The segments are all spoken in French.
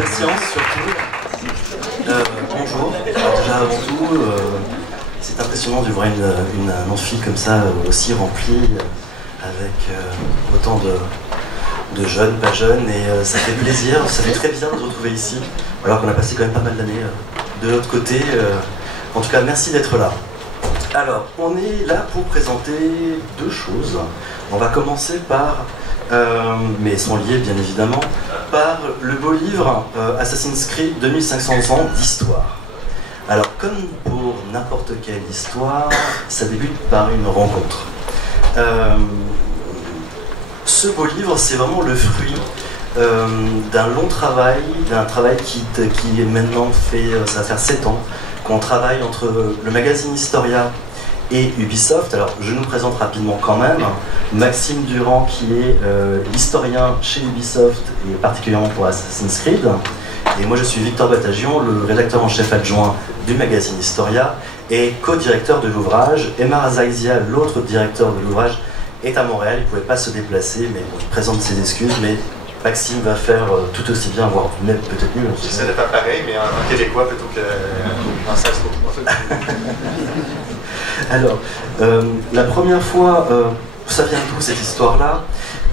patience surtout. Bonjour. Alors déjà avant tout, c'est impressionnant de voir un amphi comme ça aussi rempli avec autant de jeunes, pas jeunes, et ça fait plaisir, ça fait très bizarre de se retrouver ici, alors qu'on a passé quand même pas mal d'années de l'autre côté. En tout cas, merci d'être là. Alors, on est là pour présenter deux choses. On va commencer par, mais sont liés bien évidemment, par le beau livre Assassin's Creed 2500 ans d'histoire. Alors, comme pour n'importe quelle histoire, ça débute par une rencontre. Ce beau livre, c'est vraiment le fruit d'un long travail, d'un travail qui est maintenant fait, ça va faire 7 ans, qu'on travaille entre le magazine Historia et Ubisoft. Alors, je nous présente rapidement quand même. Maxime Durand, qui est historien chez Ubisoft, et particulièrement pour Assassin's Creed. Et moi, je suis Victor Batagion, le rédacteur en chef adjoint du magazine Historia et co-directeur de l'ouvrage. Emma Zaizia, l'autre directeur de l'ouvrage, est à Montréal. Il ne pouvait pas se déplacer, mais bon, il présente ses excuses. Mais Maxime va faire tout aussi bien, voire même peut-être mieux. J'essaie de faire pareil, mais en québécois plutôt qu'en saxo. Alors, la première fois, ça vient d'où cette histoire-là?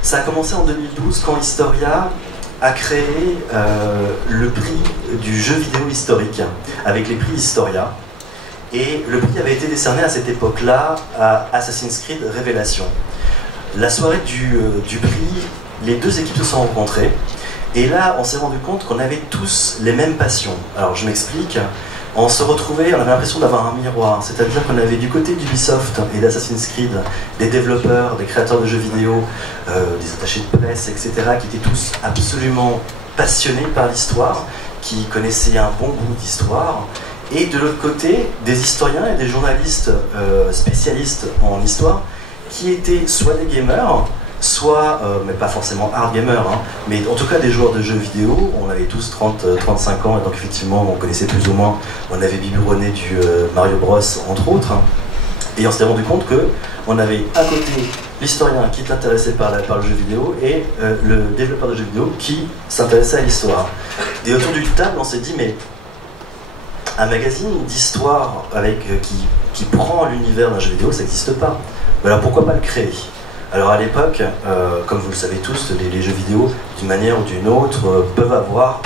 Ça a commencé en 2012 quand Historia a créé le prix du jeu vidéo historique, avec les prix Historia. Et le prix avait été décerné à cette époque-là à Assassin's Creed Révélation. La soirée du prix, les deux équipes se sont rencontrées. Et là, on s'est rendu compte qu'on avait tous les mêmes passions. Alors, je m'explique. On se retrouvait, on avait l'impression d'avoir un miroir. C'est-à-dire qu'on avait du côté d'Ubisoft et d'Assassin's Creed des développeurs, des créateurs de jeux vidéo, des attachés de presse, etc., qui étaient tous absolument passionnés par l'histoire, qui connaissaient un bon goût d'histoire. Et de l'autre côté, des historiens et des journalistes spécialistes en histoire, qui étaient soit des gamers, soit, mais pas forcément hard gamer, hein, mais en tout cas des joueurs de jeux vidéo. On avait tous 30-35 ans, et donc effectivement on connaissait plus ou moins, on avait biberonné du Mario Bros entre autres, hein. Et on s'était rendu compte qu'on avait à côté l'historien qui était intéressé par le jeu vidéo et le développeur de jeux vidéo qui s'intéressait à l'histoire. Et autour d'une table on s'est dit, mais un magazine d'histoire qui prend l'univers d'un jeu vidéo, ça n'existe pas. Alors pourquoi pas le créer? Alors à l'époque, comme vous le savez tous, les jeux vidéo, d'une manière ou d'une autre, peuvent avoir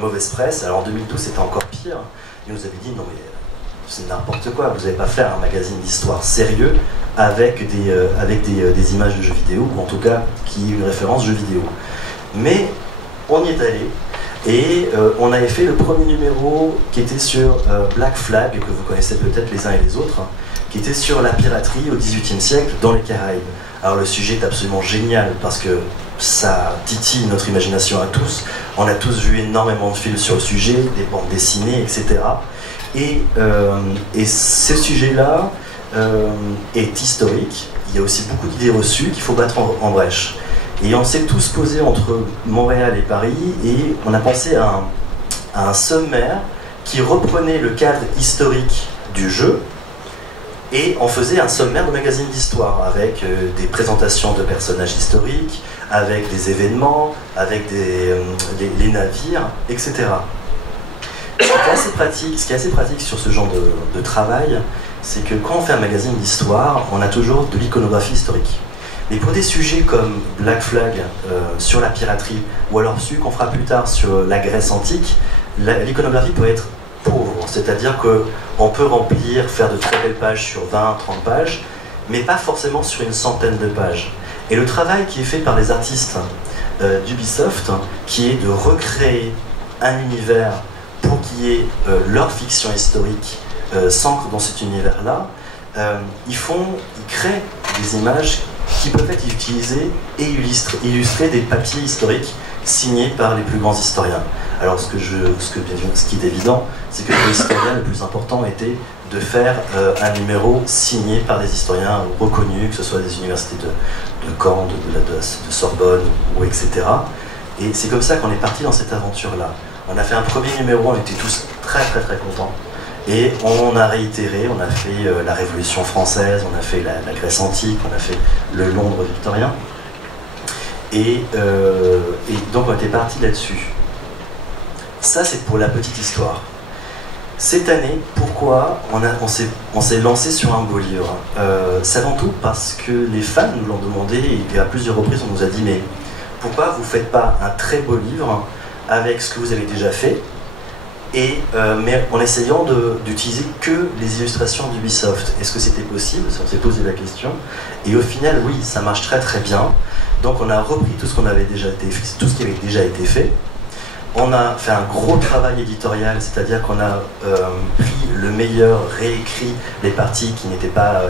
mauvaise presse. Alors en 2012, c'était encore pire. Ils nous avaient dit, non mais c'est n'importe quoi, vous n'allez pas faire un magazine d'histoire sérieux avec des images de jeux vidéo, ou en tout cas qui est une référence jeux vidéo. Mais on y est allé, et on avait fait le premier numéro qui était sur Black Flag, que vous connaissez peut-être les uns et les autres, qui était sur la piraterie au XVIIIe siècle dans les Caraïbes. Alors le sujet est absolument génial parce que ça titille notre imagination à tous. On a tous vu énormément de films sur le sujet, des bandes dessinées, etc. Et ce sujet-là est historique. Il y a aussi beaucoup d'idées reçues qu'il faut battre en brèche. Et on s'est tous posés entre Montréal et Paris et on a pensé à un sommaire qui reprenait le cadre historique du jeu, et on faisait un sommaire de magazine d'histoire avec des présentations de personnages historiques, avec des événements, avec les navires, etc. Ce qui est assez pratique sur ce genre de travail, c'est que quand on fait un magazine d'histoire, on a toujours de l'iconographie historique. Mais pour des sujets comme Black Flag sur la piraterie, ou alors celui qu'on fera plus tard sur la Grèce antique, l'iconographie peut être pauvre, c'est-à-dire qu'on peut faire de très belles pages sur 20-30 pages, mais pas forcément sur une centaine de pages. Et le travail qui est fait par les artistes d'Ubisoft, qui est de recréer un univers pour qu'il y ait leur fiction historique s'ancre dans cet univers-là, ils créent des images qui peuvent être utilisées et illustrer des papiers historiques signés par les plus grands historiens. Alors ce qui est évident, c'est que pour l'historien, le plus important était de faire un numéro signé par des historiens reconnus, que ce soit des universités de Caen, de Sorbonne, ou etc. Et c'est comme ça qu'on est parti dans cette aventure-là. On a fait un premier numéro, on était tous très très très contents. Et on a réitéré, on a fait la Révolution française, on a fait la Grèce antique, on a fait le Londres victorien. Et donc on était parti là-dessus. Ça, c'est pour la petite histoire. Cette année, pourquoi on s'est lancé sur un beau livre? C'est avant tout parce que les fans nous l'ont demandé et à plusieurs reprises on nous a dit mais pourquoi vous ne faites pas un très beau livre avec ce que vous avez déjà fait mais en essayant d'utiliser que les illustrations d'Ubisoft. Est-ce que c'était possible? On s'est posé la question. Et au final, oui, ça marche très très bien. Donc on a repris tout ce qui avait déjà été fait. On a fait un gros travail éditorial, c'est-à-dire qu'on a pris le meilleur, réécrit les parties qui n'étaient pas,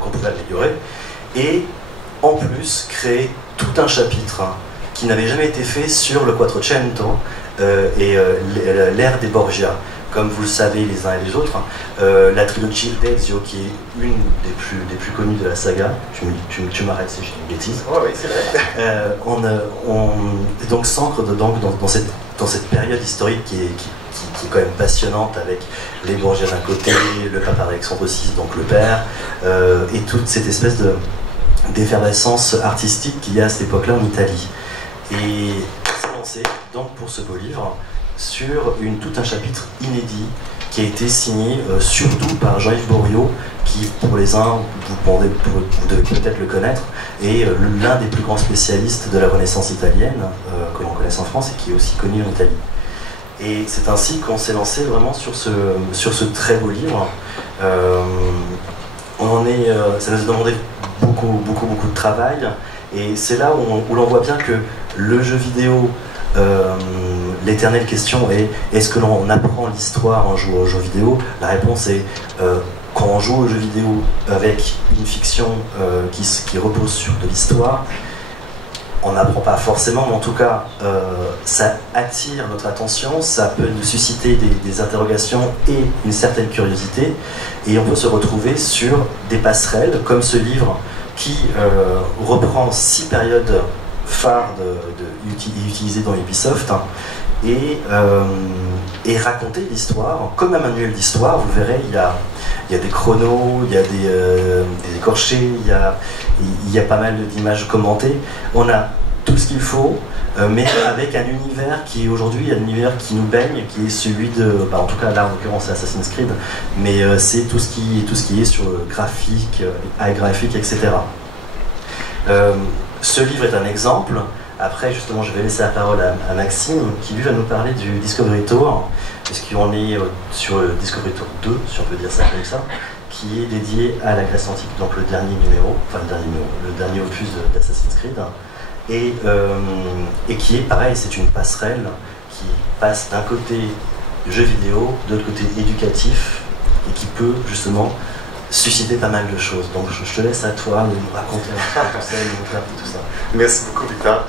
qu'on pouvait améliorer, et en plus créé tout un chapitre qui n'avait jamais été fait sur le Quattrocento et l'ère des Borgia. Comme vous le savez les uns et les autres, la trilogie d'Ezio, qui est une des plus connues de la saga, tu m'arrêtes si je dis une bêtise. Oh, oui, c'est vrai. On donc s'ancre dans cette période historique qui est quand même passionnante, avec les Borgia d'un côté, le pape Alexandre VI, donc le père, et toute cette espèce d'effervescence artistique qu'il y a à cette époque-là en Italie. Et on s'est lancé donc pour ce beau livre sur tout un chapitre inédit qui a été signé surtout par Jean-Yves Borio, qui pour les uns, vous devez peut-être le connaître, est l'un des plus grands spécialistes de la Renaissance italienne que l'on connaisse en France et qui est aussi connu en Italie. Et c'est ainsi qu'on s'est lancé vraiment sur ce très beau livre. Ça nous a demandé beaucoup de travail, et c'est là où l'on voit bien que le jeu vidéo, l'éternelle question est: est-ce que l'on apprend l'histoire en jouant aux jeux vidéo? La réponse est quand on joue aux jeux vidéo avec une fiction qui repose sur de l'histoire, on n'apprend pas forcément, mais en tout cas ça attire notre attention, ça peut nous susciter des interrogations et une certaine curiosité, et on peut se retrouver sur des passerelles comme ce livre qui reprend 6 périodes phares utilisées dans Ubisoft, et raconter l'histoire comme un manuel d'histoire. Vous verrez, il y a des chronos, il y a des écorchés, il y a pas mal d'images commentées. On a tout ce qu'il faut, mais avec un univers qui aujourd'hui, un univers qui nous baigne, qui est celui en tout cas là en l'occurrence c'est Assassin's Creed, mais c'est tout ce qui est sur le graphique, high graphique, etc. Ce livre est un exemple. Après, justement, je vais laisser la parole à Maxime, qui lui va nous parler du Discovery Tour, puisqu'on est sur le Discovery Tour 2, si on peut dire ça comme ça, qui est dédié à la Grèce antique, donc le dernier opus d'Assassin's Creed, et qui est pareil, c'est une passerelle qui passe d'un côté jeu vidéo, de l'autre côté éducatif, et qui peut justement susciter pas mal de choses. Donc je te laisse à toi de nous raconter un petit peu tout ça, nous faire tout ça. Merci beaucoup, Victor.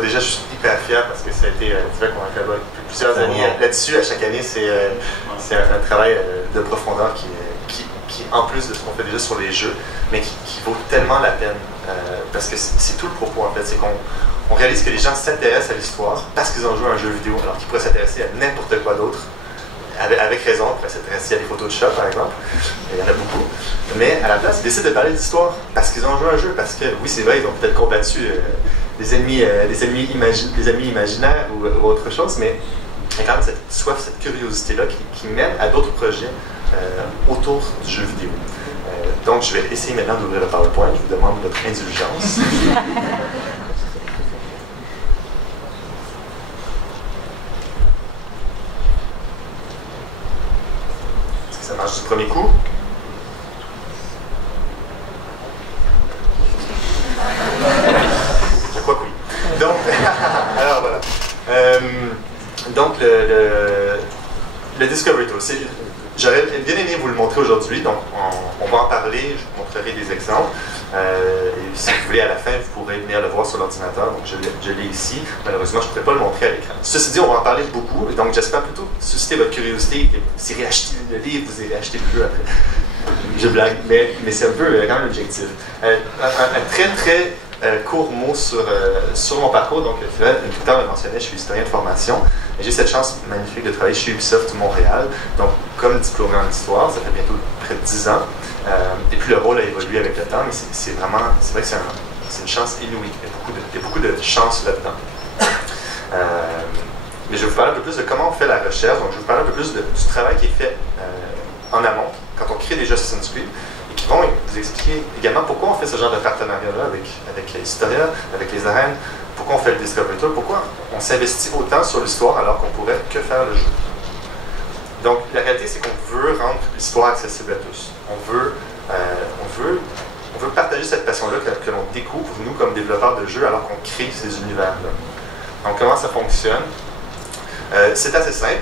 Déjà, je suis hyper fier parce que ça a été un travail qu'on a fait plusieurs années là-dessus. À chaque année, c'est un travail de profondeur qui, en plus de ce qu'on fait déjà sur les jeux, mais qui vaut tellement la peine. Parce que c'est tout le propos, en fait. C'est qu'on réalise que les gens s'intéressent à l'histoire parce qu'ils ont joué à un jeu vidéo, alors qu'ils pourraient s'intéresser à n'importe quoi d'autre. Avec raison, on pourrait s'intéresser à des photos de chats, par exemple. Il y en a beaucoup. Mais à la place, ils décident de parler d'histoire parce qu'ils ont joué à un jeu. Parce que, oui, c'est vrai, ils ont peut-être combattu des ennemis imaginaires ou autre chose, mais il y a quand même cette soif, cette curiosité-là qui mène à d'autres projets autour du jeu vidéo. Donc, je vais essayer maintenant d'ouvrir le PowerPoint. Je vous demande votre indulgence. Ça marche du premier coup. Je crois que oui. Donc, alors voilà. Donc, le Discovery Tour. J'aurais bien aimé vous le montrer aujourd'hui, donc on va en parler, je vous montrerai des exemples. Et si vous voulez, à la fin, vous pourrez venir le voir sur l'ordinateur, donc je l'ai ici. Malheureusement, je ne pourrais pas le montrer à l'écran. Ceci dit, on va en parler beaucoup, donc j'espère plutôt susciter votre curiosité, que vous irez acheter le livre, vous irez acheter le jeu après. Je blague, mais c'est un peu quand même l'objectif. Un très court mot sur mon parcours. Donc, Victor l'a mentionné, je suis historien de formation. J'ai cette chance magnifique de travailler chez Ubisoft Montréal. Donc, comme diplômé en histoire, ça fait bientôt près de 10 ans. Et puis, le rôle a évolué avec le temps, mais c'est vrai que c'est une chance inouïe. Il y a beaucoup de chance là-dedans. Mais je vais vous parler un peu plus de comment on fait la recherche. Donc, je vais vous parler un peu plus du travail qui est fait en amont, quand on crée des jeux Assassin's Creed, et qui vont vous expliquer également pourquoi on fait ce genre de partenariat-là avec Historia, avec les arènes, pourquoi on fait le Discovery Tour, pourquoi on s'investit autant sur l'histoire alors qu'on pourrait que faire le jeu. Donc, la réalité, c'est qu'on veut rendre l'histoire accessible à tous. On veut partager cette passion-là que l'on découvre, nous, comme développeurs de jeux, alors qu'on crée ces univers-là. Donc, comment ça fonctionne? C'est assez simple.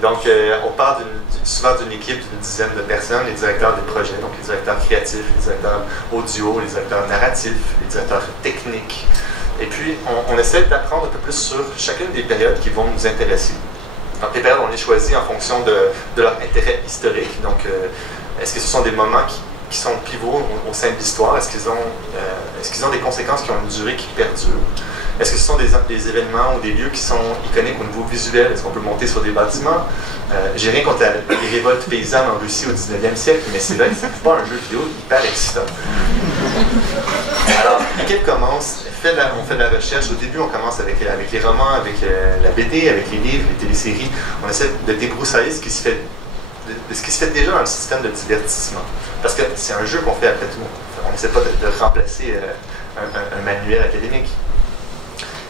Donc, on part souvent d'une équipe d'une dizaine de personnes, les directeurs des projets, donc les directeurs créatifs, les directeurs audio, les directeurs narratifs, les directeurs techniques. Et puis, on essaie d'apprendre un peu plus sur chacune des périodes qui vont nous intéresser. Donc, les périodes, on les choisit en fonction de leur intérêt historique. Donc, est-ce que ce sont des moments qui sont pivots au sein de l'histoire? Est-ce qu'ils ont des conséquences qui ont une durée qui perdure? Est-ce que ce sont des événements ou des lieux qui sont iconiques au niveau visuel? Est-ce qu'on peut monter sur des bâtiments? J'ai rien contre les révoltes paysannes en Russie au 19e siècle, mais c'est là que c'est pas un jeu vidéo hyper excitant. Alors, l'équipe commence, on fait de la recherche. Au début, on commence avec les romans, avec la BD, avec les livres, les téléséries. On essaie de débroussailler ce qui se fait déjà dans le système de divertissement. Parce que c'est un jeu qu'on fait après tout. On n'essaie pas de remplacer un manuel académique.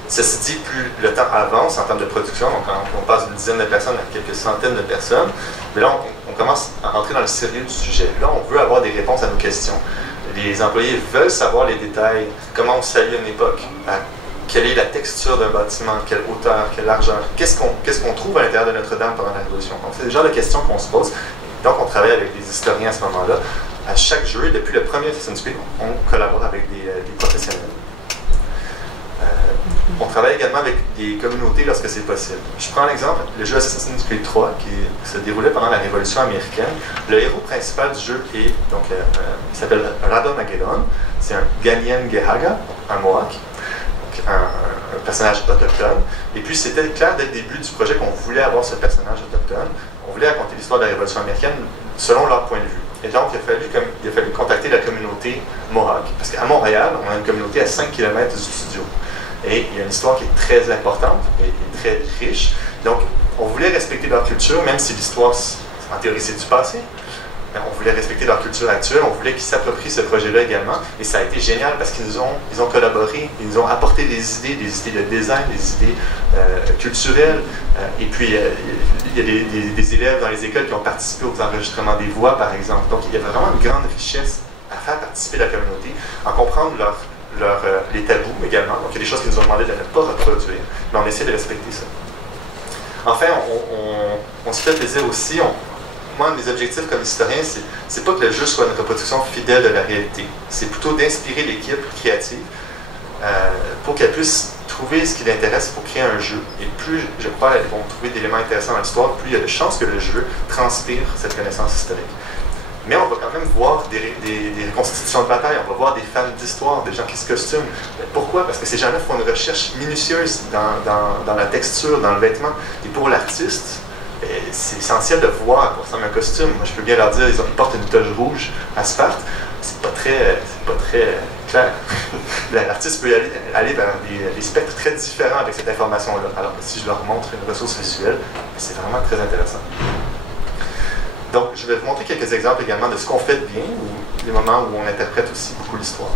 Ceci dit, plus le temps avance en termes de production, donc on passe d'une dizaine de personnes à quelques centaines de personnes, mais là, on commence à rentrer dans le sérieux du sujet. Là, on veut avoir des réponses à nos questions. Les employés veulent savoir les détails, comment on salue une époque, quelle est la texture d'un bâtiment, quelle hauteur, quelle largeur, qu'est-ce qu'on trouve à l'intérieur de Notre-Dame pendant la Révolution. Donc, c'est le genre de questions qu'on se pose. Donc, on travaille avec des historiens à ce moment-là. À chaque jeu, depuis le premier Assassin's Creed, on collabore avec des professionnels. On travaille également avec des communautés lorsque c'est possible. Je prends l'exemple, le jeu Assassin's Creed 3, qui se déroulait pendant la Révolution américaine. Le héros principal du jeu est, donc, il s'appelle Radomagedon. C'est un Ghanaian Gehaga, un Mohawk, un personnage autochtone. Et puis, c'était clair dès le début du projet qu'on voulait avoir ce personnage autochtone. On voulait raconter l'histoire de la Révolution américaine selon leur point de vue. Et donc, il a fallu contacter la communauté Mohawk, parce qu'à Montréal, on a une communauté à 5 km du studio. Et il y a une histoire qui est très importante et très riche. Donc, on voulait respecter leur culture, même si l'histoire, en théorie, c'est du passé. On voulait respecter leur culture actuelle, on voulait qu'ils s'approprient ce projet-là également. Et ça a été génial parce qu'ils ont collaboré, ils nous ont apporté des idées de design, des idées culturelles. Et puis, il y a des élèves dans les écoles qui ont participé aux enregistrements des voix, par exemple. Donc, il y a vraiment une grande richesse à faire participer la communauté, en comprendre les tabous également. Donc, il y a des choses qu'ils nous ont demandé de ne pas reproduire, mais on essaie de respecter ça. Enfin, on se fait plaisir aussi. Moi, mes objectifs comme historien, c'est pas que le jeu soit une reproduction fidèle de la réalité. C'est plutôt d'inspirer l'équipe créative pour qu'elle puisse trouver ce qui l'intéresse pour créer un jeu. Et plus, je crois, elles vont trouver d'éléments intéressants dans l'histoire, plus il y a de chances que le jeu transpire cette connaissance historique. Mais on va quand même voir des reconstitutions de bataille, on va voir des fans d'histoire, des gens qui se costument. Pourquoi? Parce que ces gens-là font une recherche minutieuse dans la texture, dans le vêtement. Et pour l'artiste, c'est essentiel de voir à quoi ressemble un costume. Moi, je peux bien leur dire, ils portent une toge rouge à Sparte. C'est pas très clair. L'artiste peut aller vers des spectres très différents avec cette information-là. Alors que si je leur montre une ressource visuelle, c'est vraiment très intéressant. Donc, je vais vous montrer quelques exemples également de ce qu'on fait de bien, ou des moments où on interprète aussi beaucoup l'histoire.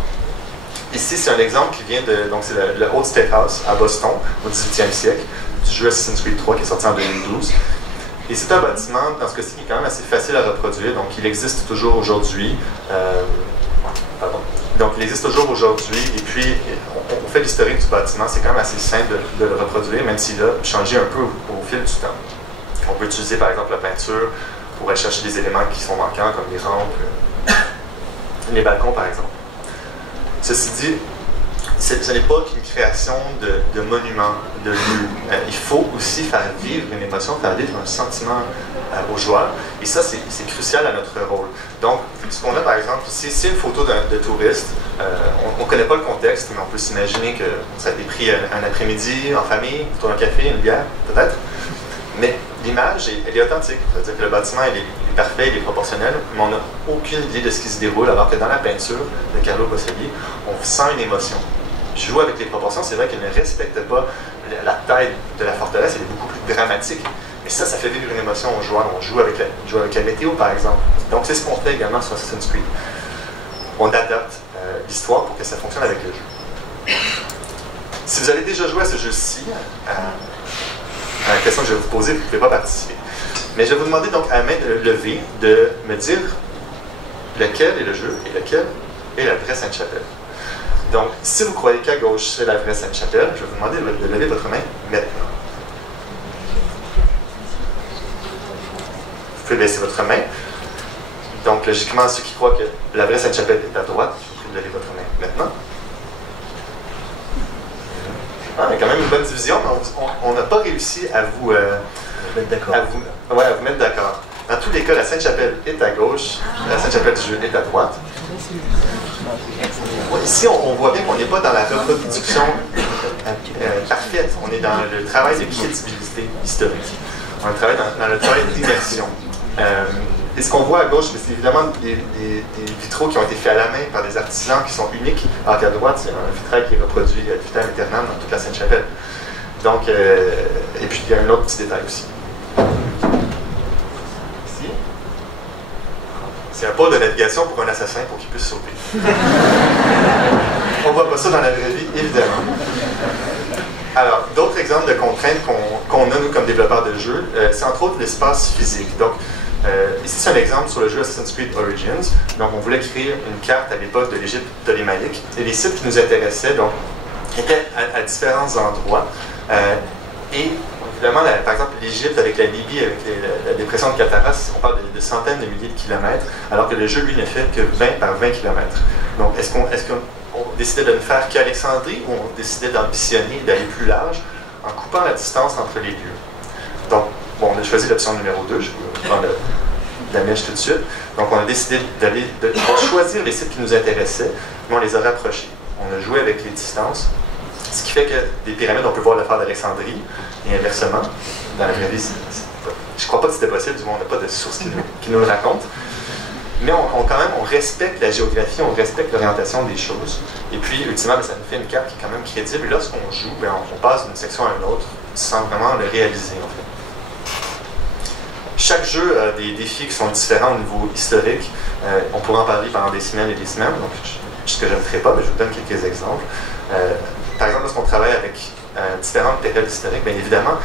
Ici, c'est un exemple qui vient de... Donc, c'est le Old State House à Boston, au 18e siècle, du jeu Assassin's Creed 3 qui est sorti en 2012. Et c'est un bâtiment, dans ce cas-ci, qui est quand même assez facile à reproduire, donc il existe toujours aujourd'hui. Donc, il existe toujours aujourd'hui, et puis on fait l'historique du bâtiment, c'est quand même assez simple de le reproduire, même s'il a changé un peu au fil du temps. On peut utiliser, par exemple, la peinture pour aller chercher des éléments qui sont manquants, comme les rampes, les balcons, par exemple. Ceci dit, ce n'est pas qu'une création de monuments, de lieux. Il faut aussi faire vivre une émotion, faire vivre un sentiment aux joueurs. Et ça, c'est crucial à notre rôle. Donc, ce qu'on a, par exemple, ici, c'est une photo de touriste. On ne connaît pas le contexte, mais on peut s'imaginer que ça a été pris un après-midi, en famille, autour d'un café, une bière, peut-être. Mais l'image, elle est authentique. C'est-à-dire que le bâtiment, il est parfait, il est proportionnel, mais on n'a aucune idée de ce qui se déroule, alors que dans la peinture de Carlo Boselli, on sent une émotion. Je joue avec les proportions, c'est vrai qu'elle ne respecte pas la taille de la forteresse, elle est beaucoup plus dramatique. Mais ça fait vivre une émotion aux joueurs. On joue avec la météo, par exemple. Donc c'est ce qu'on fait également sur Assassin's Creed. On adapte l'histoire pour que ça fonctionne avec le jeu. Si vous avez déjà joué à ce jeu-ci, à la question que je vais vous poser, vous ne pouvez pas participer. Mais je vais vous demander donc à main levée de me dire lequel est le jeu et lequel est la vraie Sainte-Chapelle. Donc, si vous croyez qu'à gauche c'est la vraie Sainte-Chapelle, je vais vous demander de lever votre main maintenant. Vous pouvez baisser votre main. Donc, logiquement, ceux qui croient que la vraie Sainte-Chapelle est à droite, vous pouvez lever votre main maintenant. Il y a quand même une bonne division, mais on n'a pas réussi à vous mettre d'accord. Dans tous les cas, la Sainte-Chapelle est à gauche, la Sainte-Chapelle du jeu est à droite. Ici, on voit bien qu'on n'est pas dans la reproduction parfaite, on est dans le travail de crédibilité historique. On travaille dans le travail d'immersion. Et ce qu'on voit à gauche, c'est évidemment des vitraux qui ont été faits à la main par des artisans qui sont uniques, alors qu'à droite, il y a un vitrail qui est reproduit vitam aeternam dans toute la Sainte-Chapelle. Donc, et puis il y a un autre petit détail aussi. Ici, c'est un pôle de navigation pour un assassin pour qu'il puisse sauter. On ne voit pas ça dans la vraie vie, évidemment. Alors, d'autres exemples de contraintes qu'on a, nous, comme développeurs de jeux, c'est entre autres l'espace physique. Donc, ici, c'est un exemple sur le jeu Assassin's Creed Origins. Donc, on voulait créer une carte à l'époque de l'Égypte ptolémaïque. Et les sites qui nous intéressaient donc, étaient à différents endroits. Et évidemment, par exemple, l'Égypte avec la Libye, avec la dépression de Kataras, on parle de centaines de milliers de kilomètres, alors que le jeu, lui, ne fait que 20 par 20 kilomètres. Donc, est-ce qu'on décidait de ne faire qu'Alexandrie ou on décidait d'ambitionner, d'aller plus large, en coupant la distance entre les lieux? Donc, bon, on a choisi l'option numéro 2, je vais prendre la mèche tout de suite. Donc, on a décidé de choisir les sites qui nous intéressaient, mais on les a rapprochés. On a joué avec les distances, ce qui fait que des pyramides, on peut voir le faire d'Alexandrie, et inversement. Dans la vraie vie, je ne crois pas que c'était possible, du moins on n'a pas de source qui nous le raconte. Mais quand même, on respecte la géographie, on respecte l'orientation des choses. Et puis, ultimement, ça nous fait une carte qui est quand même crédible. Et lorsqu'on joue, on passe d'une section à une autre sans vraiment le réaliser, en fait. Chaque jeu a des défis qui sont différents au niveau historique. On pourrait en parler pendant des semaines et des semaines, donc ce que je ne ferai pas, mais je vous donne quelques exemples. Par exemple, lorsqu'on travaille avec différentes périodes historiques, bien évidemment,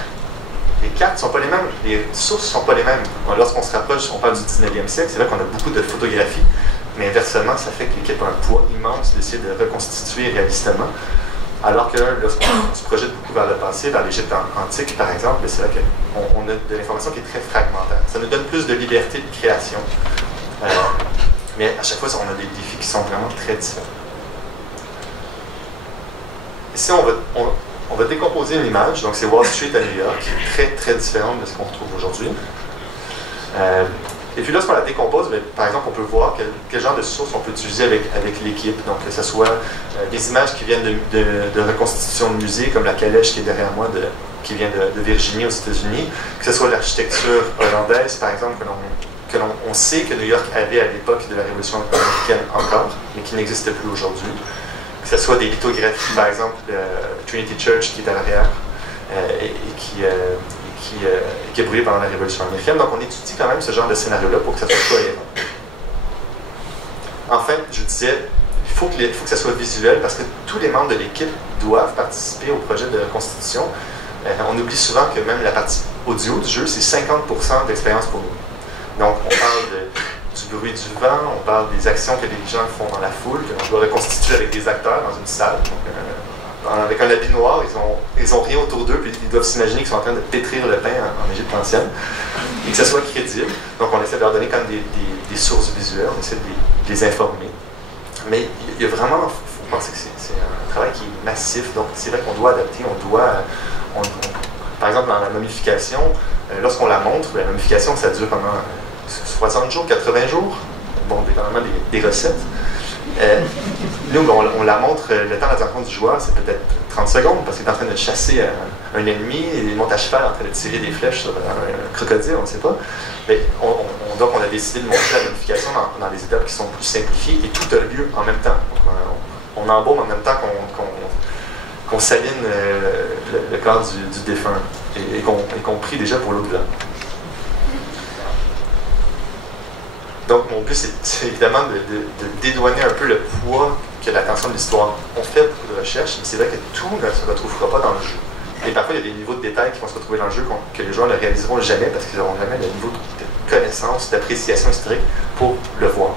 les cartes ne sont pas les mêmes, les sources ne sont pas les mêmes. Lorsqu'on se rapproche, on parle du 19e siècle, c'est vrai qu'on a beaucoup de photographies, mais inversement, ça fait que l'équipe a un poids immense d'essayer de reconstituer réalistement. Alors que lorsqu'on se projette beaucoup vers le passé, vers l'Égypte antique par exemple, c'est vrai qu'on a de l'information qui est très fragmentaire. Ça nous donne plus de liberté de création, mais à chaque fois, on a des défis qui sont vraiment très différents. Ici, on va décomposer une image, donc c'est Wall Street à New York, très très différente de ce qu'on retrouve aujourd'hui. Et puis lorsqu'on la décompose, par exemple, on peut voir quel genre de sources on peut utiliser avec l'équipe. Donc que ce soit des images qui viennent de reconstitution de musées, comme la calèche qui est derrière moi, qui vient de Virginie aux États-Unis, que ce soit l'architecture hollandaise, par exemple, que l'on sait que New York avait à l'époque de la Révolution américaine encore, mais qui n'existe plus aujourd'hui. Que ce soit des lithographies, par exemple, Trinity Church qui est à l'arrière et qui est brûlé pendant la Révolution américaine. Donc on étudie quand même ce genre de scénario-là pour que ça soit cohérent. Enfin, je disais, il faut que ça soit visuel parce que tous les membres de l'équipe doivent participer au projet de reconstitution. On oublie souvent que même la partie audio du jeu, c'est 50% d'expérience pour nous. Donc on parle du bruit du vent, on parle des actions que les gens font dans la foule, que l'on doit reconstituer avec des acteurs dans une salle. Donc, avec un habit noir, ils ont rien autour d'eux, puis ils doivent s'imaginer qu'ils sont en train de pétrir le pain en Égypte ancienne, et que ça soit crédible. Donc on essaie de leur donner quand même des sources visuelles, on essaie de les informer. Mais il y a vraiment, il faut penser que c'est un travail qui est massif, donc c'est vrai qu'on doit adapter, par exemple dans la momification, lorsqu'on la montre, la momification ça dure pendant 60 jours, 80 jours, bon, dépendamment des recettes. Nous, on la montre, le temps d'attention du joueur, c'est peut-être 30 secondes, parce qu'il est en train de chasser un ennemi, il monte à cheval en train de tirer des flèches sur un crocodile, on ne sait pas. Mais donc on a décidé de montrer la modification dans des étapes qui sont plus simplifiées et tout a lieu en même temps. Donc, on embaume en même temps qu'on saline le corps du défunt et qu'on prie déjà pour l'au-delà. Donc mon but c'est évidemment de dédouaner un peu le poids que l'attention de l'histoire. On fait beaucoup de recherches, mais c'est vrai que tout ne se retrouvera pas dans le jeu. Et parfois il y a des niveaux de détails qui vont se retrouver dans le jeu que les joueurs ne réaliseront jamais parce qu'ils n'auront jamais le niveau de connaissance, d'appréciation historique pour le voir.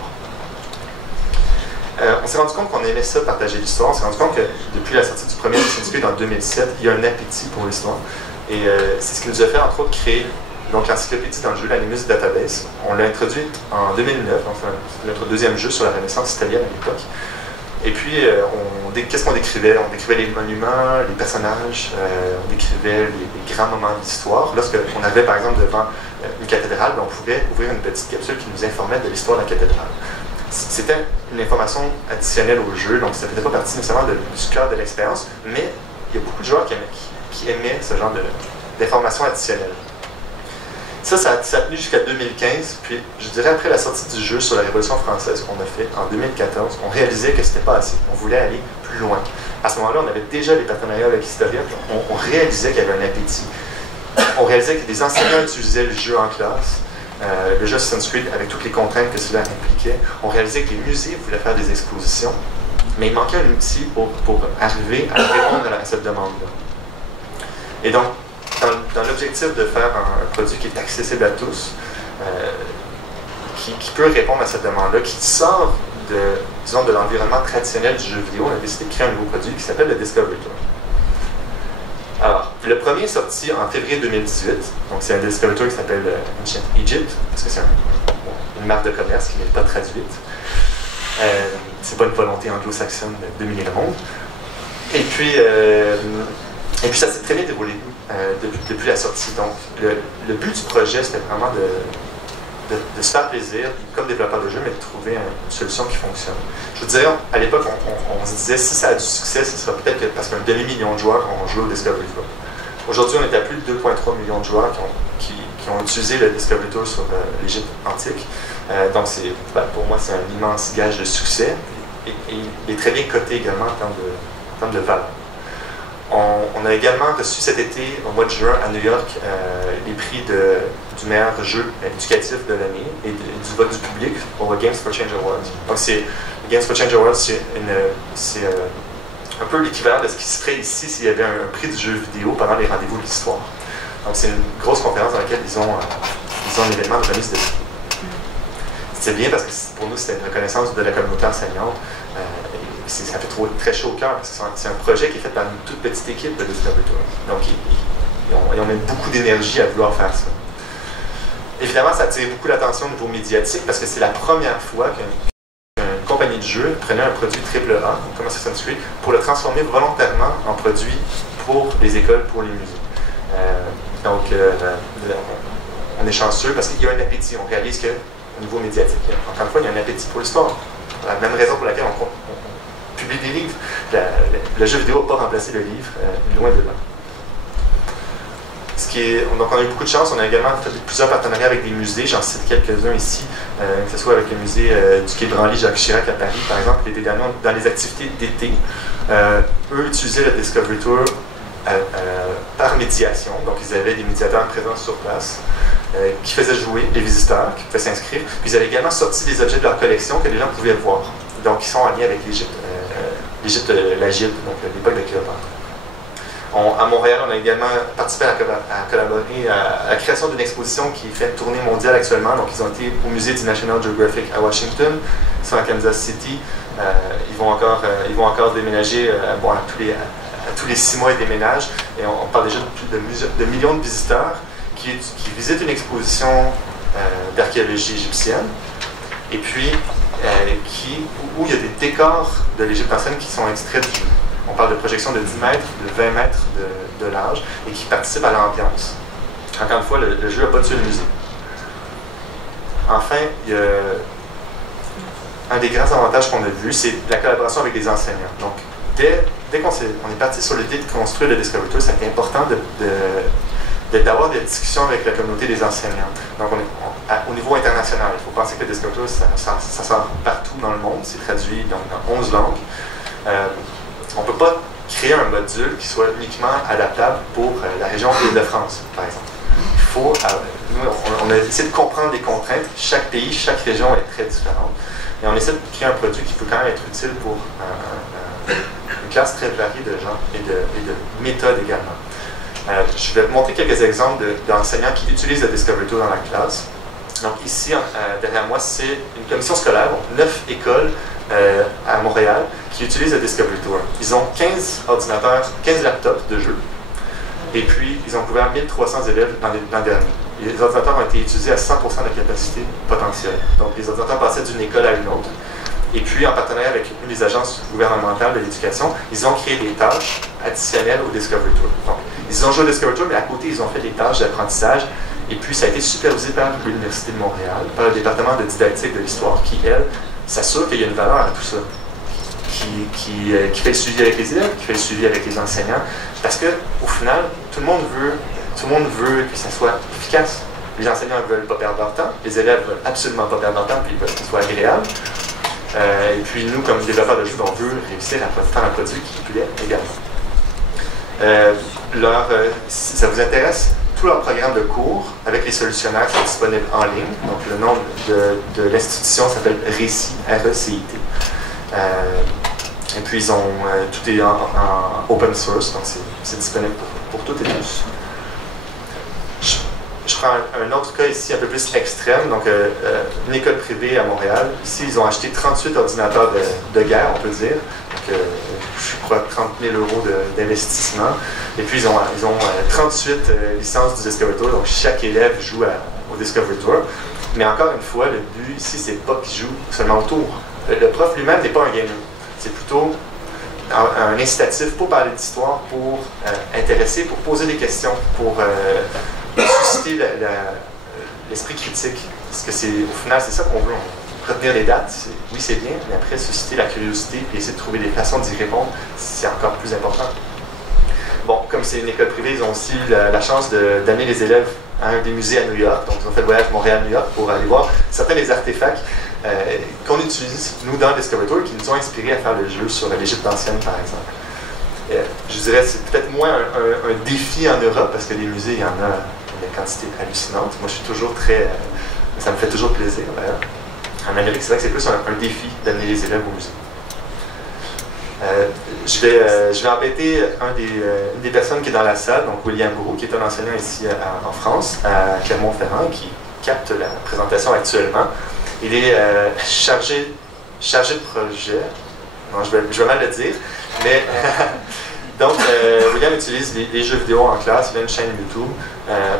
On s'est rendu compte qu'on aimait ça, partager l'histoire. On s'est rendu compte que depuis la sortie du premier Assassin's Creed en 2007, il y a un appétit pour l'histoire. Et c'est ce qui nous a fait, entre autres, créer l'encyclopédie dans le jeu, l'Animus Database. On l'a introduite en 2009, enfin, c'est notre deuxième jeu sur la Renaissance italienne à l'époque. Et puis, qu'est-ce qu'on décrivait? On décrivait les monuments, les personnages, on décrivait les grands moments de l'histoire. Lorsqu'on avait, par exemple, devant une cathédrale, on pouvait ouvrir une petite capsule qui nous informait de l'histoire de la cathédrale. C'était une information additionnelle au jeu, donc ça ne faisait pas partie nécessairement du cœur de l'expérience, mais il y a beaucoup de joueurs qui aimaient ce genre d'informations additionnelles. Ça a tenu jusqu'à 2015, puis je dirais après la sortie du jeu sur la Révolution française qu'on a fait en 2014, on réalisait que c'était pas assez, on voulait aller plus loin. À ce moment-là, on avait déjà des partenariats avec Historia, on réalisait qu'il y avait un appétit. On réalisait que des enseignants utilisaient le jeu en classe, le jeu Assassin's Creed avec toutes les contraintes que cela impliquait. On réalisait que les musées voulaient faire des expositions, mais il manquait un outil pour arriver à répondre à cette demande-là. Et donc, dans l'objectif de faire un produit qui est accessible à tous, qui peut répondre à cette demande-là, qui sort de l'environnement traditionnel du jeu vidéo, on a décidé de créer un nouveau produit qui s'appelle le Discovery Tour. Alors, le premier est sorti en février 2018, donc c'est un Discovery Tour qui s'appelle Ancient Egypt, parce que c'est une marque de commerce qui n'est pas traduite. C'est pas une volonté anglo-saxonne de dominer le monde. Et puis ça s'est très bien déroulé depuis la sortie. Donc, le but du projet, c'était vraiment de se faire plaisir, comme développeur de jeu, mais de trouver une solution qui fonctionne. Je vous dirais, à l'époque, on se disait, si ça a du succès, ce sera peut-être parce qu'un demi-million de joueurs ont joué au Discovery Tour. Aujourd'hui, on est à plus de 2,3 millions de joueurs qui ont utilisé le Discovery Tour sur l'Égypte antique. Donc, pour moi, c'est un immense gage de succès. Et il est très bien coté également en termes de valeur. On a également reçu cet été, au mois de juin, à New York, les prix du meilleur jeu éducatif de l'année et du vote du public au Games for Change Awards. Donc, le Games for Change Awards, c'est un peu l'équivalent de ce qui se ferait ici s'il y avait un prix du jeu vidéo pendant les rendez-vous de l'histoire. Donc, c'est une grosse conférence dans laquelle ils ont un événement de remise de prix. C'est bien parce que pour nous, c'était une reconnaissance de la communauté enseignante. Ça fait très chaud au cœur parce que c'est un projet qui est fait par une toute petite équipe de Discovery Tour. Donc, ils ont mis beaucoup d'énergie à vouloir faire ça. Évidemment, ça attire beaucoup l'attention au niveau médiatique parce que c'est la première fois qu'une compagnie de jeu prenait un produit AAA, comme Assassin's Creed, pour le transformer volontairement en produit pour les écoles, pour les musées. Donc, on est chanceux parce qu'il y a un appétit. On réalise qu'au niveau médiatique, encore une fois, il y a un appétit pour l'histoire. La même raison pour laquelle on publie des livres. Le jeu vidéo n'a pas remplacé le livre, loin de là. Donc on a eu beaucoup de chance, on a également fait plusieurs partenariats avec des musées, j'en cite quelques-uns ici, que ce soit avec le musée du Quai Branly Jacques Chirac à Paris, par exemple, l'été dernier, dans les activités d'été, eux utilisaient le Discovery Tour par médiation, donc ils avaient des médiateurs présents sur place, qui faisaient jouer les visiteurs, qui pouvaient s'inscrire, puis ils avaient également sorti des objets de leur collection que les gens pouvaient voir, donc ils sont en lien avec l'Égypte, l'Agide, donc l'époque de Cléopâtre. À Montréal, on a également participé à collaborer à la création d'une exposition qui fait une tournée mondiale actuellement. Donc, ils ont été au musée du National Geographic à Washington, ils sont à Kansas City. Ils vont encore déménager à tous les 6 mois, ils déménagent. Et on parle déjà de plus de millions de visiteurs qui visitent une exposition d'archéologie égyptienne. Et puis, où il y a des décors de l'Égypte ancienne qui sont extraits du jeu. On parle de projections de 10 mètres, de 20 mètres de large et qui participent à l'ambiance. Encore une fois, le jeu n'a pas tué le musée. Enfin, un des grands avantages qu'on a vu, c'est la collaboration avec les enseignants. Donc, dès qu'on est parti sur l'idée de construire le Discovery Tour, ça a été important d'avoir des discussions avec la communauté des enseignants. Donc, au niveau international, il faut penser que le Discovery Tour, ça sort partout dans le monde, c'est traduit donc, dans 11 langues. On ne peut pas créer un module qui soit uniquement adaptable pour la région Île-de-France, par exemple. Nous, on a essayé de comprendre les contraintes. Chaque pays, chaque région est très différente. Et on essaie de créer un produit qui peut quand même être utile pour une classe très variée de gens et de méthodes également. Je vais vous montrer quelques exemples d'enseignants qui utilisent le Discovery Tool dans la classe. Donc ici, derrière moi, c'est une commission scolaire, donc 9 écoles à Montréal qui utilisent le Discovery Tool. Ils ont 15 ordinateurs, 15 laptops de jeu, et puis ils ont couvert 1300 élèves l'an dernier. Les ordinateurs ont été utilisés à 100% de la capacité potentielle. Donc les ordinateurs passaient d'une école à une autre. Et puis, en partenariat avec une des agences gouvernementales de l'éducation, ils ont créé des tâches additionnelles au Discovery Tool. Donc, ils ont joué au Discovery Tool, mais à côté, ils ont fait des tâches d'apprentissage. Et puis, ça a été supervisé par l'Université de Montréal, par le département de didactique de l'histoire, qui, elle, s'assure qu'il y a une valeur à tout ça. Qui fait le suivi avec les élèves, qui fait le suivi avec les enseignants. Parce qu'au final, tout le monde veut que ça soit efficace. Les enseignants ne veulent pas perdre leur temps, les élèves ne veulent absolument pas perdre leur temps, puis ils veulent que ce soit agréable. Et puis nous, comme développeurs de jeux, on veut réussir à faire un produit qui plaît également. Si ça vous intéresse, tous leurs programmes de cours avec les solutionnaires sont disponibles en ligne. Donc le nom de l'institution s'appelle RECIT, R-E-C-I-T. Et puis tout est en open source, donc c'est disponible pour toutes et tous. Je prends un autre cas ici un peu plus extrême, donc une école privée à Montréal. Ici, ils ont acheté 38 ordinateurs de guerre, on peut dire. Donc, je crois 30 000 € d'investissement. Et puis, ils ont 38 licences du Discovery Tour, donc chaque élève joue au Discovery Tour. Mais encore une fois, le but ici, c'est pas qu'ils jouent seulement au tour. Le prof lui-même n'est pas un gamer. C'est plutôt un incitatif pour parler d'histoire, pour intéresser, pour poser des questions, pour susciter l'esprit critique. Parce que au final, c'est ça qu'on veut. Retenir les dates, oui, c'est bien, mais après, susciter la curiosité et essayer de trouver des façons d'y répondre, c'est encore plus important. Bon, comme c'est une école privée, ils ont aussi la chance d'amener les élèves à un des musées à New York. Donc, ils ont fait le voyage Montréal-New York pour aller voir certains des artefacts qu'on utilise, nous, dans Discovery Tour, qui nous ont inspirés à faire le jeu sur l'Égypte ancienne, par exemple. Je dirais que c'est peut-être moins un défi en Europe, parce que les musées, il y en a une quantité hallucinante. Moi, je suis toujours ça me fait toujours plaisir, d'ailleurs. En Amérique, c'est vrai que c'est plus un défi d'amener les élèves au musée. Je vais embêter une des personnes qui est dans la salle, donc William Brou, qui est un enseignant ici en France, à Clermont-Ferrand, qui capte la présentation actuellement. Il est chargé de projet. Non, je vais mal le dire, mais donc William utilise les jeux vidéo en classe. Il a une chaîne YouTube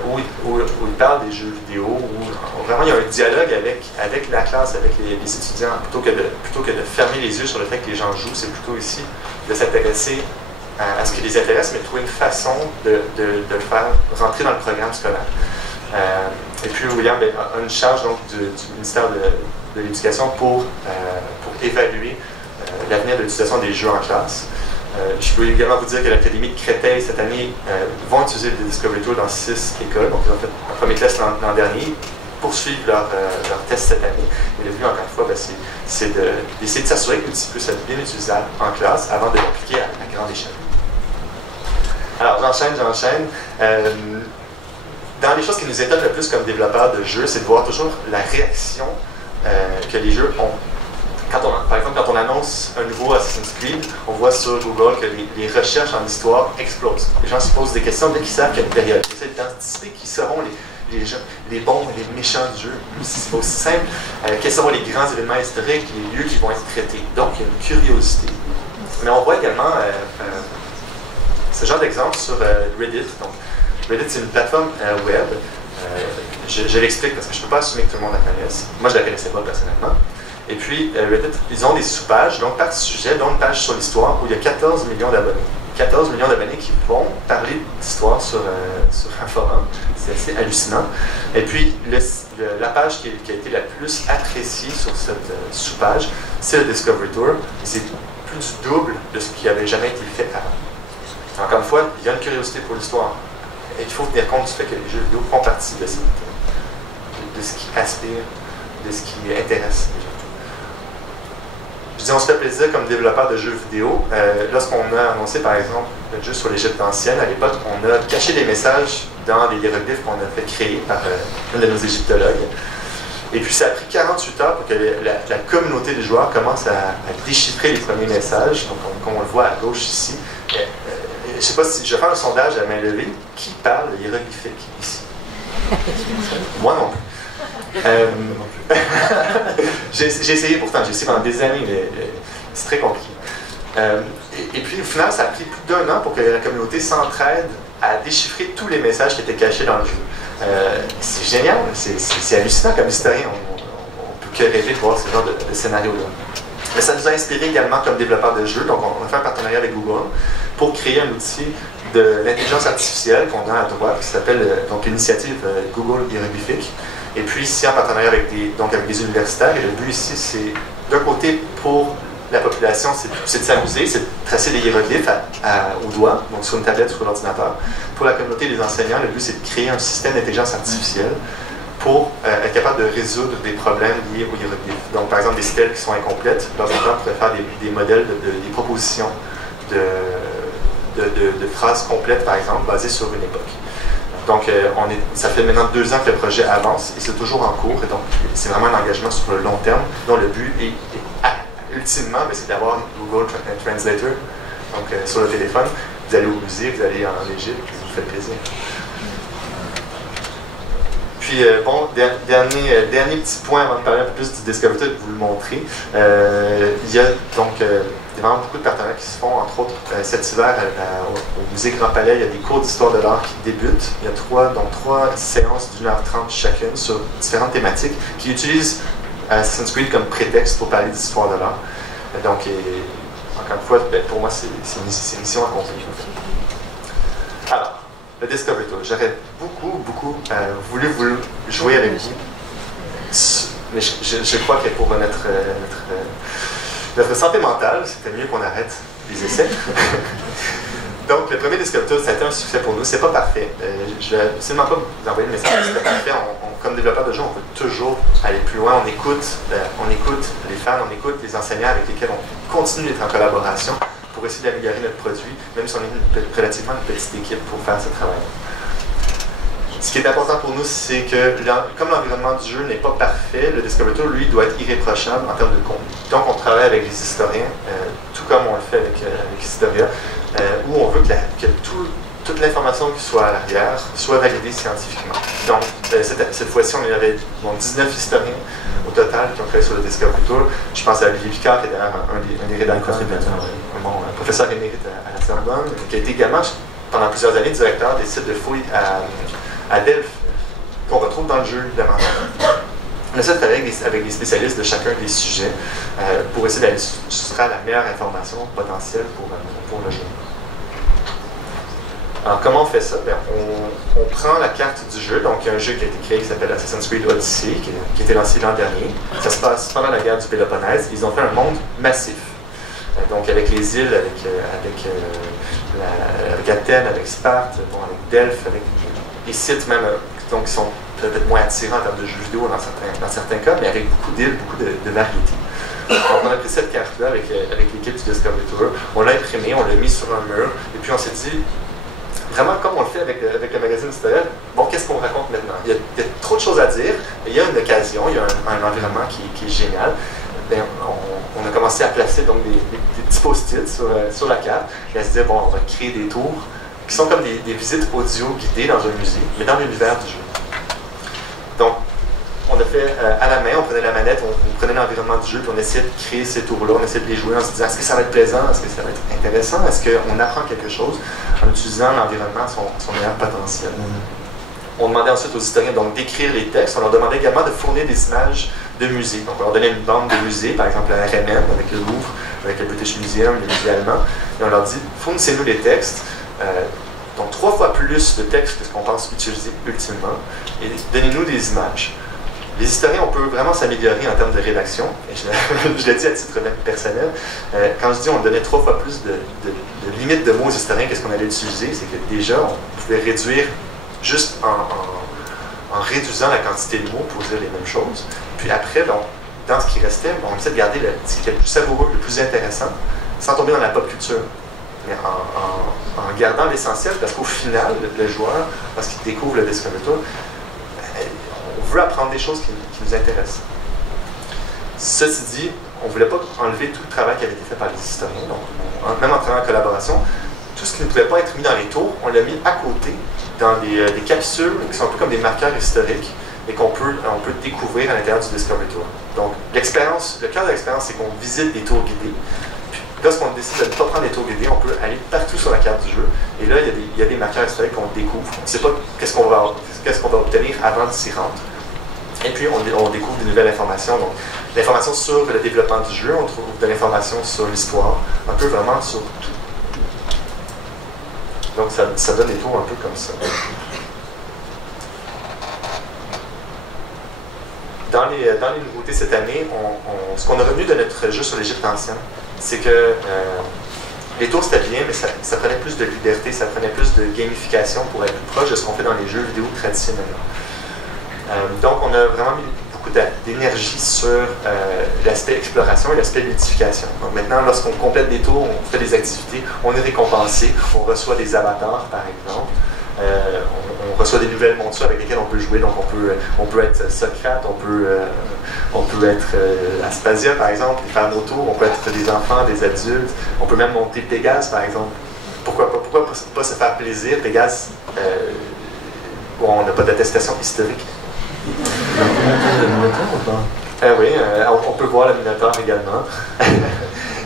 où il parle des jeux vidéo, où vraiment il y a un dialogue avec la classe, avec les étudiants, plutôt que de fermer les yeux sur le fait que les gens jouent. C'est plutôt ici de s'intéresser à ce qui les intéresse, mais de trouver une façon de le faire rentrer dans le programme scolaire. Et puis William a une charge donc, du ministère de l'Éducation pour évaluer l'avenir de l'utilisation des jeux en classe. Je peux également vous dire que l'Académie de Créteil, cette année, vont utiliser le Discovery Tour dans 6 écoles. Donc, ils ont fait un premier test l'an dernier, poursuivre leur test cette année. Et le but, encore une fois, c'est d'essayer de s'assurer que l'outil puisse être bien utilisable en classe avant de l'appliquer à grande échelle. Alors, j'enchaîne. Dans les choses qui nous étonnent le plus comme développeurs de jeux, c'est de voir toujours la réaction que les jeux ont. Par exemple, quand on annonce un nouveau Assassin's Creed, on voit sur Google que les recherches en histoire explosent. Les gens se posent des questions dès qu'ils savent qu'il y a une période. Ils essaient d'anticiper qui seront les bons et les méchants du jeu. C'est pas aussi simple. Quels seront les grands événements historiques, les lieux qui vont être traités. Donc, il y a une curiosité. Mais on voit également ce genre d'exemple sur Reddit. Donc, Reddit, c'est une plateforme web. Je l'explique parce que je ne peux pas assumer que tout le monde la connaisse. Moi, je ne la connaissais pas personnellement. Et puis, Reddit, ils ont des sous-pages, donc par sujet, dont une page sur l'histoire où il y a 14 millions d'abonnés. 14 millions d'abonnés qui vont parler d'histoire sur un forum. C'est assez hallucinant. Et puis, la page qui a été la plus appréciée sur cette sous-page, c'est le Discovery Tour. C'est plus du double de ce qui avait jamais été fait avant. Encore une fois, il y a une curiosité pour l'histoire. Et il faut tenir compte du fait que les jeux vidéo font partie de ce qui aspire, de ce qui intéresse les gens. Je dis, on se fait plaisir comme développeur de jeux vidéo. Lorsqu'on a annoncé, par exemple, notre jeu sur l'Égypte ancienne, à l'époque, on a caché des messages dans des hiéroglyphes qu'on a fait créer par un de nos égyptologues. Et puis, ça a pris 48 heures pour que la communauté des joueurs commence à déchiffrer les premiers messages. Donc, comme on le voit à gauche ici. Je ne sais pas si je vais faire un sondage à main levée. Qui parle hiéroglyphique ici? Moi non plus. J'ai essayé pourtant, j'ai essayé pendant des années, mais c'est très compliqué. Et puis au final, ça a pris plus d'1 an pour que la communauté s'entraide à déchiffrer tous les messages qui étaient cachés dans le jeu. C'est génial, c'est hallucinant comme historien. On peut que rêver de voir ce genre de scénario-là. Mais ça nous a inspiré également comme développeurs de jeux, donc on a fait un partenariat avec Google pour créer un outil de l'intelligence artificielle qu'on a à droite, qui s'appelle donc l'initiative Google Hiéroglyphique. Et puis ici, en partenariat avec des universitaires, et le but ici, c'est d'un côté pour la population, c'est de s'amuser, c'est de tracer des hiéroglyphes au doigt, donc sur une tablette ou sur l'ordinateur. Pour la communauté des enseignants, le but c'est de créer un système d'intelligence artificielle pour être capable de résoudre des problèmes liés aux hiéroglyphes. Donc par exemple des spells qui sont incomplètes, l'ordinateur pourrait faire des modèles, des propositions de phrases complètes par exemple, basées sur une époque. Donc, ça fait maintenant 2 ans que le projet avance et c'est toujours en cours. Et donc, c'est vraiment un engagement sur le long terme dont le but est ultimement, c'est d'avoir Google Translator donc, sur le téléphone. Vous allez au musée, vous allez en Égypte, vous faites plaisir. Puis, bon, dernier petit point avant de parler un peu plus du Discovery Tour et de vous le montrer. Il y a donc vraiment beaucoup de partenaires qui se font, entre autres cet hiver au Musée Grand Palais, il y a des cours d'histoire de l'art qui débutent. Il y a 3 séances d'1h30 chacune sur différentes thématiques qui utilisent Assassin's Creed comme prétexte pour parler d'histoire de l'art. Donc, encore une fois, pour moi, c'est une mission accomplie. Alors, le Discovery Tour. J'aurais beaucoup voulu vous jouer avec vous, mais je crois que pour notre santé mentale, c'était mieux qu'on arrête les essais. Donc, le premier Discovery Tour, ça a été un succès pour nous. C'est pas parfait. Je ne vais absolument pas vous envoyer le message que c'était parfait. Comme développeur de jeu, on peut toujours aller plus loin. On écoute les fans, on écoute les enseignants avec lesquels on continue d'être en collaboration pour essayer d'améliorer notre produit, même si on est relativement une petite équipe pour faire ce travail. Ce qui est important pour nous, c'est que comme l'environnement du jeu n'est pas parfait, le Discovery Tour, lui, doit être irréprochable en termes de contenu. Donc, on travaille avec les historiens, tout comme on le fait avec Historia, où on veut que toute l'information qui soit à l'arrière soit validée scientifiquement. Donc, cette fois-ci, on avait 19 historiens au total qui ont travaillé sur le Discovery Tour. Je pense à Olivier Picard, qui est d'ailleurs un des rédacteurs, un professeur émérite à la Sorbonne, qui a été également, pendant plusieurs années, directeur des sites de fouilles à Delphes, qu'on retrouve dans le jeu, évidemment. On essaie de travailler avec des spécialistes de chacun des sujets pour essayer d'aller soustraire la meilleure information potentielle pour le jeu. Alors, comment on fait ça? Bien, on prend la carte du jeu, donc il y a un jeu qui a été créé qui s'appelle Assassin's Creed Odyssey, qui a été lancé l'an dernier. Ça se passe pendant la guerre du Péloponnèse. Ils ont fait un monde massif. Donc, avec les îles, avec Athènes, avec Sparte, avec Delphes, avec des sites même donc, qui sont peut-être moins attirants en termes de jeux vidéo dans certains cas, mais avec beaucoup d'îles, beaucoup de variétés. Donc, on a pris cette carte-là avec l'équipe du Discovery Tour, on l'a imprimée, on l'a mis sur un mur, et puis on s'est dit, vraiment comme on le fait avec le magazine Historia, bon, qu'est-ce qu'on raconte maintenant? Il y a trop de choses à dire, il y a une occasion, il y a un environnement qui est génial. Bien, on a commencé à placer donc, des petits post-it sur la carte, et à se dire, bon, on va créer des tours qui sont comme des visites audio guidées dans un musée, mais dans l'univers du jeu. Donc, on a fait à la main, on prenait la manette, on prenait l'environnement du jeu, puis on essayait de créer ces tours-là, on essayait de les jouer en se disant, est-ce que ça va être plaisant, est-ce que ça va être intéressant, est-ce qu'on apprend quelque chose en utilisant l'environnement à son meilleur potentiel. On demandait ensuite aux historiens d'écrire les textes, on leur demandait également de fournir des images de musées. Donc, on leur donnait une bande de musées, par exemple à RMN, avec le Louvre, avec le British Museum, le musée allemand, et on leur dit, fournissez-nous les textes, donc 3 fois plus de textes que ce qu'on pense utiliser ultimement, et donnez-nous des images. Les historiens, on peut vraiment s'améliorer en termes de rédaction. Et je le dis à titre même personnel. Quand je dis on donnait 3 fois plus de limites de mots aux historiens qu'est-ce qu'on allait utiliser, c'est que déjà, on pouvait réduire juste en réduisant la quantité de mots pour dire les mêmes choses. Puis après, dans ce qui restait, on essaie de garder ce qui était le plus savoureux, le plus intéressant, sans tomber dans la pop culture. Mais en gardant l'essentiel, parce qu'au final, le joueur, lorsqu'il découvre le Discovery, on veut apprendre des choses qui nous intéressent. Ceci dit, on ne voulait pas enlever tout le travail qui avait été fait par les historiens, donc même en travaillant en collaboration, tout ce qui ne pouvait pas être mis dans les tours, on l'a mis à côté, dans des capsules qui sont un peu comme des marqueurs historiques et qu'on peut découvrir à l'intérieur du Discovery Tour. Donc, le cœur de l'expérience, c'est qu'on visite des tours guidés. Puis, lorsqu'on décide de ne pas prendre des tours guidés, on peut aller partout sur la carte du jeu. Et là, il y a des marqueurs historiques qu'on découvre. On ne sait pas qu'est-ce qu'on va obtenir avant de s'y rendre. Et puis, on découvre de nouvelles informations. Donc, l'information sur le développement du jeu, on trouve de l'information sur l'histoire, un peu vraiment sur tout. Donc, ça donne des tours un peu comme ça. Dans les nouveautés cette année, ce qu'on a retenu de notre jeu sur l'Égypte ancienne, c'est que les tours c'était bien, mais ça prenait plus de liberté, ça prenait plus de gamification pour être plus proche de ce qu'on fait dans les jeux vidéo traditionnellement. Donc, on a vraiment mis beaucoup d'énergie sur l'aspect exploration et l'aspect multiplication. Donc maintenant, lorsqu'on complète des tours, on fait des activités, on est récompensé, on reçoit des avatars, par exemple. On reçoit des nouvelles montures avec lesquelles on peut jouer, donc on peut être Socrate, on peut être Aspasia par exemple, et faire nos tours, on peut être des enfants, des adultes, on peut même monter Pégase par exemple. Pourquoi pas se faire plaisir? Pégase, on n'a pas d'attestation historique. On peut monter le Minotaure ou pas? Oui, on peut voir le Minotaure également.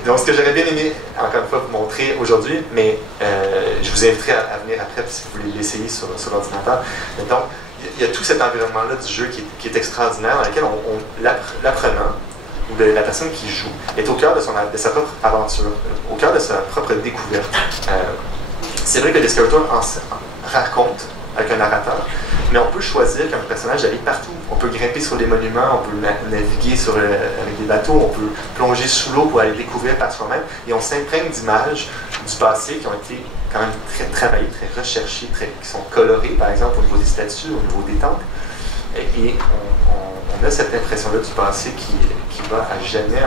Donc, ce que j'aurais bien aimé, encore une fois, vous montrer aujourd'hui, mais je vous inviterai à venir après si vous voulez l'essayer sur l'ordinateur. Donc, il y a tout cet environnement-là du jeu qui est extraordinaire, dans lequel l'apprenant ou la personne qui joue est au cœur de sa propre aventure, au cœur de sa propre découverte. C'est vrai que Discovery Tour raconte avec un narrateur, mais on peut choisir comme personnage d'aller partout. On peut grimper sur des monuments, on peut naviguer avec des bateaux, on peut plonger sous l'eau pour aller découvrir par soi-même, et on s'imprègne d'images du passé qui ont été quand même très travaillées, très recherchées, qui sont colorées, par exemple, au niveau des statues, au niveau des temples. Et on a cette impression-là du passé qui va à jamais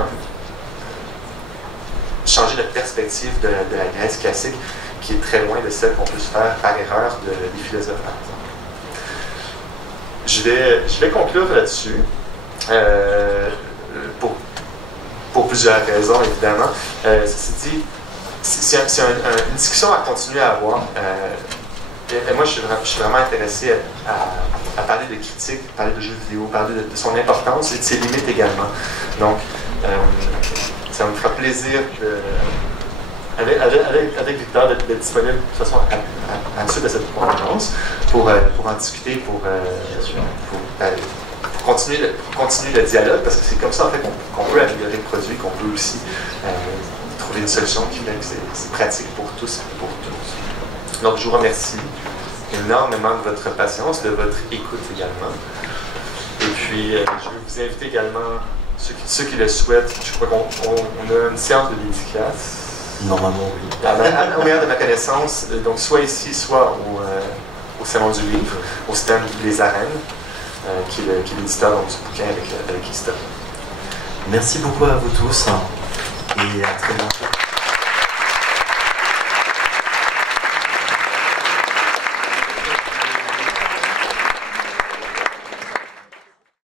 changer notre perspective de la Grèce classique, qui est très loin de celle qu'on peut se faire par erreur des philosophes, par exemple. Je vais conclure là-dessus, pour plusieurs raisons, évidemment. Ceci dit, c'est une discussion à continuer à avoir. Et moi, je suis vraiment intéressé à parler de critique, parler de jeux vidéo, parler de son importance et de ses limites également. Donc, ça me fera plaisir avec Victor d'être disponible de toute façon à la suite de cette conférence pour en discuter, pour continuer le dialogue, parce que c'est comme ça en fait qu'on peut améliorer le produit, qu'on peut aussi trouver une solution qui fait que c'est pratique pour tous et pour tous. Donc je vous remercie énormément de votre patience, de votre écoute également. Et puis je vais vous inviter également, ceux qui le souhaitent, je crois qu'on a une séance de dédicace. Normalement, oui. Au meilleur de ma connaissance, donc soit ici, soit au Salon du Livre, au stand Les Arènes, qui est l'éditeur du bouquin avec l'histoire. Merci beaucoup à vous tous et à très bientôt.